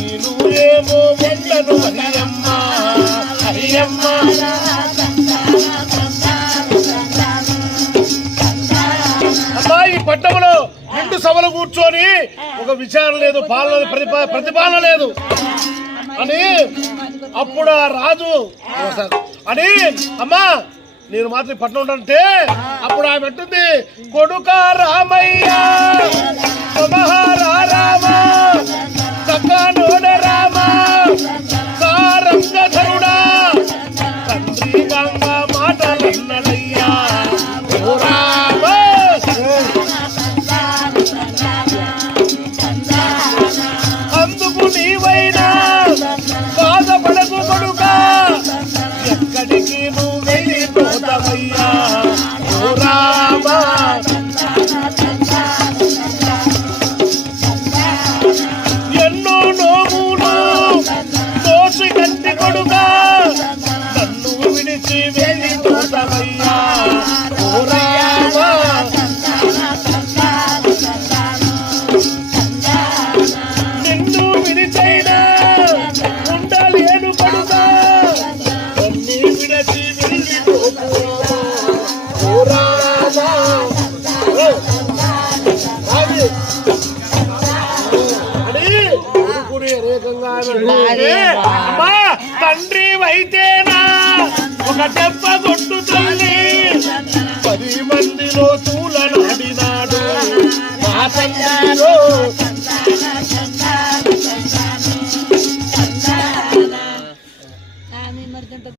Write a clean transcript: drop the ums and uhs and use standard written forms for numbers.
నేను ఏమో ఉండను హరియమ్మ హరియమ్మ. అమ్మా ఈ పట్టణంలో నిండు సభలు కూర్చొని ఒక విచారణ లేదు, పాలన ప్రతిపాలన లేదు అని అప్పుడు ఆ రాజు అని అమ్మా నేను మాత్రం పట్టణం ఉంటానంటే అప్పుడు ఆమె అంటుంది కొడుక రామయ్య రామ సకానోడ రామ సారంగధరుడా తండ్రి గంగ మాటలన్నడయ్యా ఓ రామ. అందుకు నీవైనా బాధపడకు కొడుక ఎక్కడికి నువ్వు వెళ్ళిపోతావయ్యా ఓ రామ. ఎన్నో నోములు దోషి కట్టి కొడుక నన్ను విడిచి వెళ్ళిపోతావయ్యా ఓ రామ. నిన్ను విడిచైనా ఉండలేను కొడుక నన్ను విడిచి వెళ్ళిపోతావా ఓ రామ. అమ్మా తండ్రి వైతేనా ఒక దెబ్బ కొట్టు